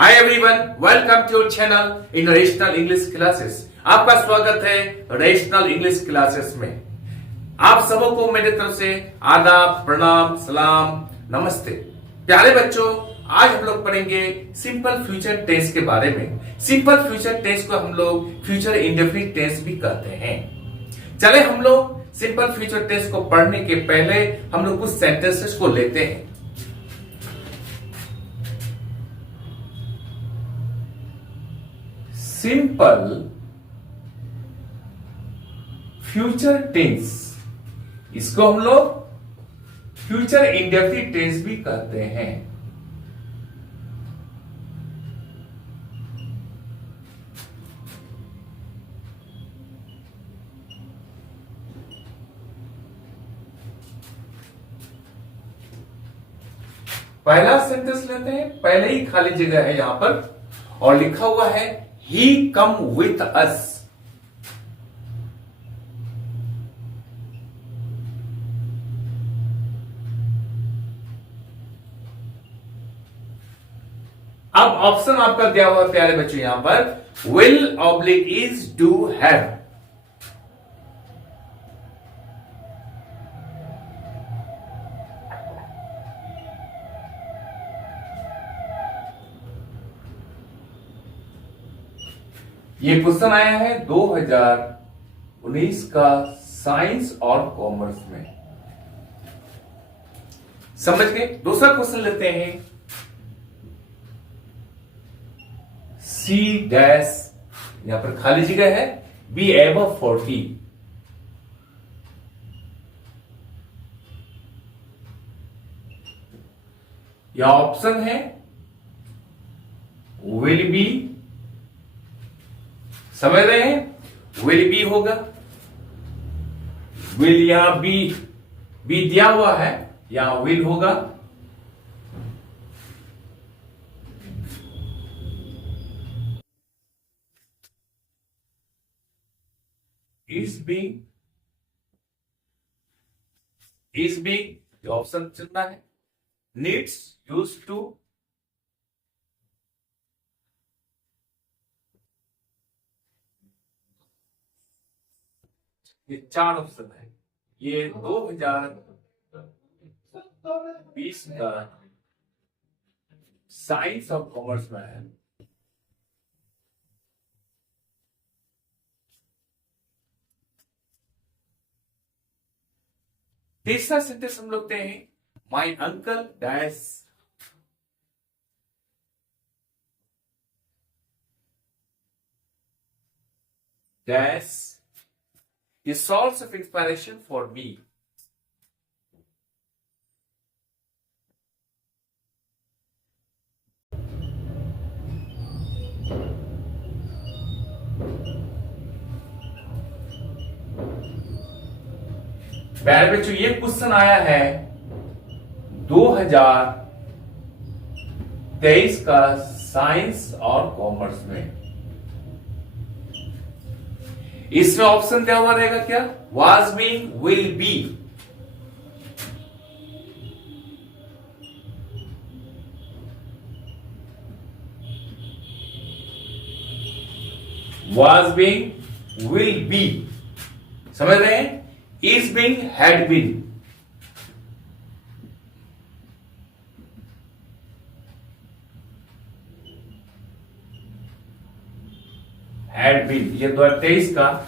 Hi everyone, welcome to your channel in rational English classes. आपका स्वागत है rational English classes में। आप सबको मेरे तरफ से आदाब, प्रणाम, सलाम, नमस्ते। प्यारे बच्चों, आज हम लोग पढ़ेंगे सिंपल फ्यूचर टेंस के बारे में। सिंपल फ्यूचर टेंस को हम लोग फ्यूचर इंडेफिनिट टेंस भी कहते हैं। चले हम लोग सिंपल फ्यूचर टेंस को पढ़ने के पहले हम लोग कुछ सेंटेंसेस को लेते हैं। सिंपल फ्यूचर टेंस, इसको हम लोग फ्यूचर इंडेफिनिट टेंस भी कहते हैं। पहला सेंटेंस लेते हैं, पहले ही खाली जगह है यहां पर और लिखा हुआ है He come with us। अब ऑप्शन आपका दिया हुआ प्यारे बच्चों यहां पर will oblique is do have. ये क्वेश्चन आया है 2019 का साइंस और कॉमर्स में। समझ गए। दूसरा क्वेश्चन लेते हैं, सी डैश, यहां पर खाली जगह है, बी एबव 40। यह ऑप्शन है विल बी, समझ रहे हैं, विल बी होगा। विल यहां बी दिया हुआ है, यहां विल होगा। इज बी जो ऑप्शन चुनना है। नीड्स, यूज टू, ये चार ऑप्शन है। ये 2020 का साइंस और कॉमर्स में है। तीसरा सेंटेंस हम लोग हैं, my uncle dash dash a source of inspiration for me। प्यारे बच्चों, ये क्वेश्चन आया है 2023 का साइंस और कॉमर्स में। इसमें ऑप्शन क्या हुआ रहेगा, क्या was being, will be. Was being, will be, समझ रहे हैं। Is being, had been. Had been, ये 2023 का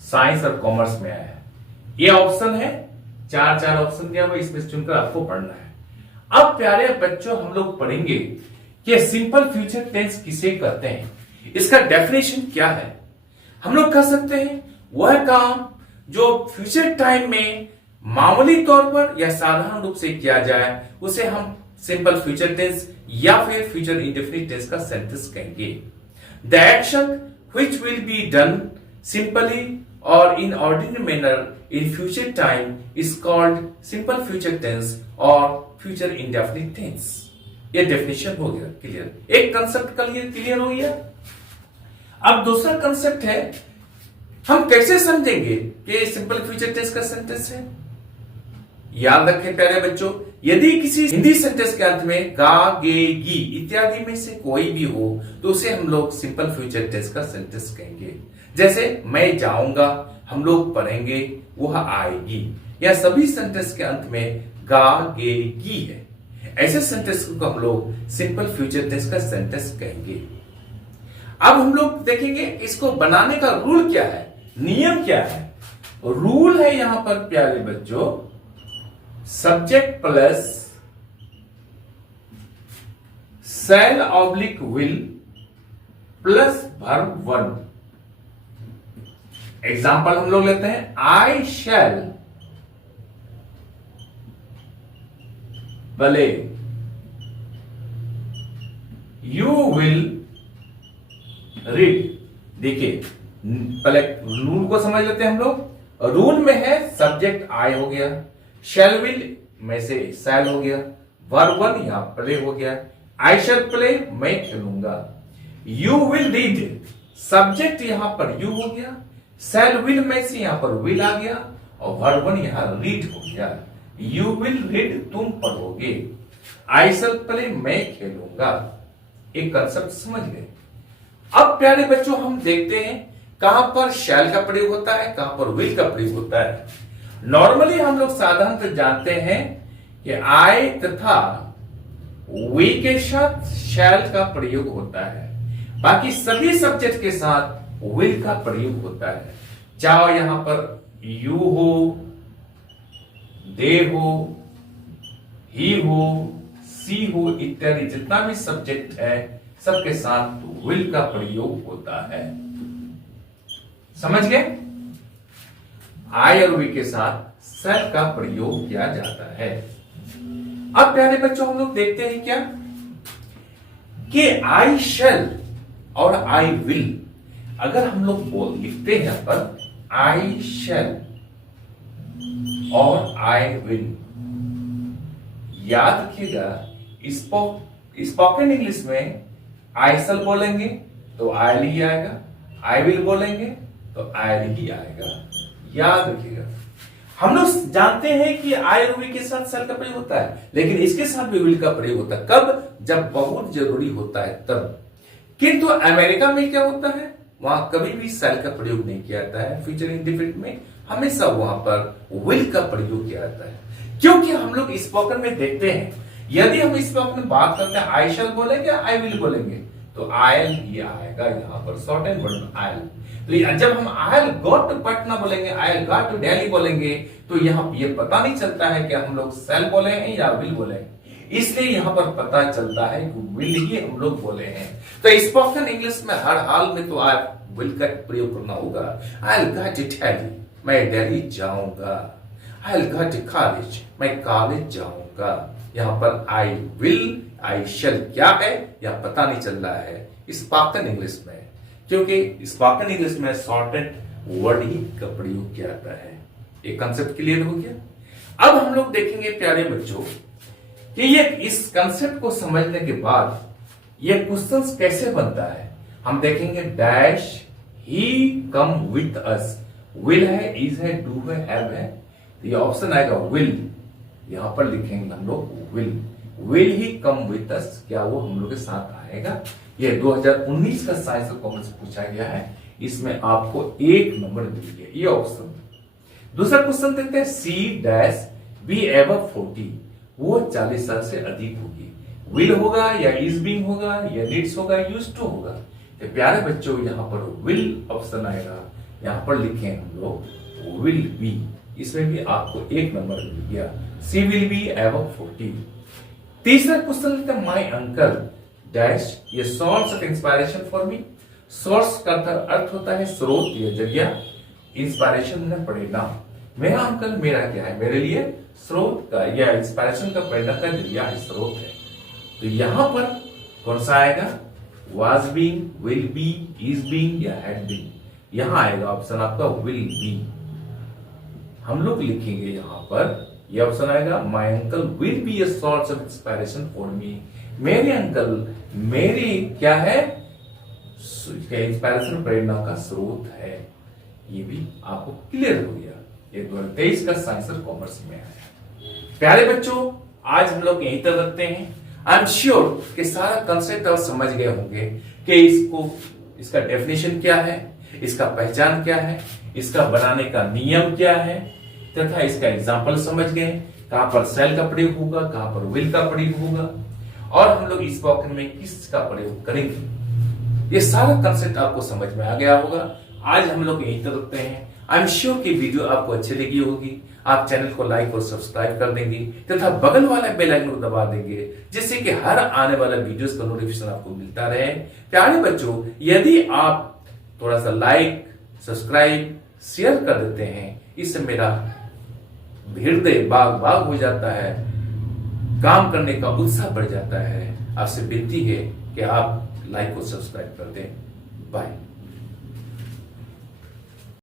साइंस और कॉमर्स में आया है। ये ऑप्शन है, चार ऑप्शन दिया हुआ, इसमें चुनकर आपको पढ़ना है। अब प्यारे बच्चों, हम लोग पढ़ेंगे कि सिंपल फ्यूचर टेंस किसे कहते हैं, इसका डेफिनेशन क्या है। हम लोग कह सकते हैं वह काम जो फ्यूचर टाइम में मामूली तौर पर या साधारण रूप से किया जाए उसे हम सिंपल फ्यूचर टेंस या फिर फ्यूचर इंडेफिनिट टेंस का सेंटेंस कहेंगे। The action which will be done simply or in ordinary manner in future time is called simple future tense or future indefinite tense। ये डेफिनेशन हो गया clear. एक concept clear हो गया। अब दूसरा कंसेप्ट है, हम कैसे समझेंगे कि सिंपल फ्यूचर टेंस का सेंटेंस है। याद रखें प्यारे बच्चों, यदि किसी हिंदी सेंटेंस के अंत में गा, गे, गी इत्यादि में से कोई भी हो तो उसे हम लोग सिंपल फ्यूचर टेंस का सेंटेंस कहेंगे। जैसे मैं जाऊंगा, हम लोग पढ़ेंगे, वह आएगी। यह सभी सेंटेंस के अंत में गा, गे, गी है। ऐसे सेंटेंस को हम लोग सिंपल फ्यूचर टेंस का सेंटेंस कहेंगे। अब हम लोग देखेंगे इसको बनाने का रूल क्या है, नियम क्या है। रूल है यहां पर प्यारे बच्चों, subject plus shall oblique will plus verb one. Example हम लोग लेते हैं, I shall play, you will read. देखिए पहले रूल को समझ लेते हैं हम लोग। रूल में है सब्जेक्ट आई हो गया, शैल विल में से शैल हो गया, वर्ब वन यहां प्ले हो गया, आई शैल प्ले मैं खेलूंगा, यू विल रीड सब्जेक्ट यहां पर यू हो गया, शैल विल में से यहां पर विल आ गया और वर्ब वन यहां रीड हो गया। यू विल रीड तुम पढ़ोगे, आई शैल प्ले मैं खेलूंगा। एक कंसेप्ट समझ गए। अब प्यारे बच्चों हम देखते हैं कहां पर शैल का प्रयोग होता है, कहां पर विल का प्रयोग होता है। नॉर्मली हम लोग साधारणतः जानते हैं कि आई तथा वी के साथ शैल का प्रयोग होता है, बाकी सभी सब्जेक्ट के साथ विल का प्रयोग होता है। चाहे यहां पर यू हो, दे हो, ही हो, सी हो इत्यादि जितना भी सब्जेक्ट है सबके साथ विल का प्रयोग होता है। समझ गए? आई और वी के साथ शैल का प्रयोग किया जाता है। अब प्यारे बच्चों हम लोग देखते हैं क्या कि आई शैल और आई विल, अगर हम लोग बोल लिखते हैं यहां पर आई शैल और आई विल, याद रखिएगा स्पोकन इंग्लिश में आई शैल बोलेंगे तो आयल ही आएगा, आई विल बोलेंगे तो आयल ही आएगा। याद रखिएगा। हम लोग जानते हैं कि आई और विल के साथ शैल का प्रयोग होता है, लेकिन इसके साथ भी विल का प्रयोग होता है। कब? जब बहुत जरूरी होता है तब। किंतु अमेरिका में क्या होता है, वहां कभी भी शैल का प्रयोग नहीं किया जाता है। फ्यूचर इंडेफिनिट में हमेशा वहां पर विल का प्रयोग किया जाता है, क्योंकि हम लोग स्पोकन में देखते हैं यदि हम स्पोकन में बात करते हैं आई शैल बोलेंगे आई विल बोलेंगे तो आयल ही आएगा। यहाँ पर शॉर्ट एंड वर्ड आयल। तो जब हम आयल गॉट टू पटना बोलेंगे, आयल गॉट टू दिल्ली बोलेंगे तो यहाँ ये पता नहीं चलता है कि हम लोग शैल बोले हैं या विल बोले हैं, इसलिए यहाँ पर पता चलता है कि विल ही हम लोग बोले हैं। तो स्पोकन इंग्लिश में हर हाल में तो आप विल का प्रयोग करना होगा। I will go to Delhi, मैं दिल्ली जाऊंगा। I will go to college, मैं कॉलेज जाऊंगा। यहाँ पर आई विल, आई शैल क्या है यह पता नहीं चल रहा है स्पोकन इंग्लिश में, क्योंकि स्पोकन इंग्लिश में शॉर्टेड वर्ड ही का प्रयोग किया जाता है। एक कंसेप्ट क्लियर हो गया। अब हम लोग देखेंगे प्यारे बच्चों कि ये इस कंसेप्ट को समझने के बाद ये क्वेश्चंस कैसे बनता है। हम देखेंगे dash he come with us, will है, इज है, डू है, हैव है, तो ये ऑप्शन आएगा विल। यहां पर लिखेंगे हम लोग will he come with us, क्या वो हम लोग के साथ आएगा। ये 2019 का साइंस और कॉमर्स पूछा गया है, इसमें आपको 1 नंबर मिल गया, ये ऑप्शन। दूसरा क्वेश्चन देखते हैं सी डैश बी एबव 40, वो 40 साल से अधिक होगी। विल होगा या इज बीइंग होगा या नीड्स होगा, यूज्ड टू होगा। तो प्यारे बच्चों यहाँ पर विल ऑप्शन आएगा, यहाँ पर लिखे हम लोग विल बी, इसमें भी आपको 1 नंबर मिल गया। सी विल बी एबव 40। तीसरा क्वेश्चन लेते हैं माय अंकल डैश, ये source of inspiration for me. Source का अर्थ होता है स्रोत या जरिया, इंस्पायरेशन है प्रेरणा। मेरा अंकल मेरा क्या है, मेरे लिए स्रोत का या इंस्पायरेशन का प्रेरणा का जरिया है, स्रोत है। तो यहां पर कौन सा आएगा, was being, will B, is being या हैड बीन। यहां आएगा ऑप्शन आपका विल बी। हम लोग लिखेंगे यहां पर ये ऑप्शन आएगा my uncle will be a source of inspiration for me. मेरे अंकल मेरी क्या है, इंस्पायरेशन प्रेरणा का स्रोत है। ये भी आपको क्लियर हो गया। ये 2023 का साइंस और कॉमर्स में आया। प्यारे बच्चों आज हम लोग यहीं तक रखते हैं। आई एम श्योर कि सारा कंसेप्ट आप समझ गए होंगे कि इसका डेफिनेशन क्या है, इसका पहचान क्या है, इसका बनाने का नियम क्या है, तथा इसका एग्जाम्पल समझ गए, कहां पर सेल का प्रयोग होगा, कहां पर विल का प्रयोग होगा, और हम लोग इस स्पोकन में किसका प्रयोग करेंगे। ये सारा कंसेप्ट आपको समझ में आ गया होगा। आज हम लोग यहीं तक रखते हैं। आई एम श्योर कि वीडियो आपको अच्छी लगी होगी। आप चैनल को लाइक और सब्सक्राइब कर देंगे तथा बगल वाला बेल आइकन को दबा देंगे, जिससे कि हर आने वाला वीडियोस का नोटिफिकेशन आपको मिलता रहे। प्यारे बच्चों, यदि आप थोड़ा सा लाइक, सब्सक्राइब, शेयर कर देते हैं, इससे मेरा हृदय बाग बाग हो जाता है, काम करने का उत्साह बढ़ जाता है। आपसे विनती है कि आप लाइक और सब्सक्राइब कर दें। बाय।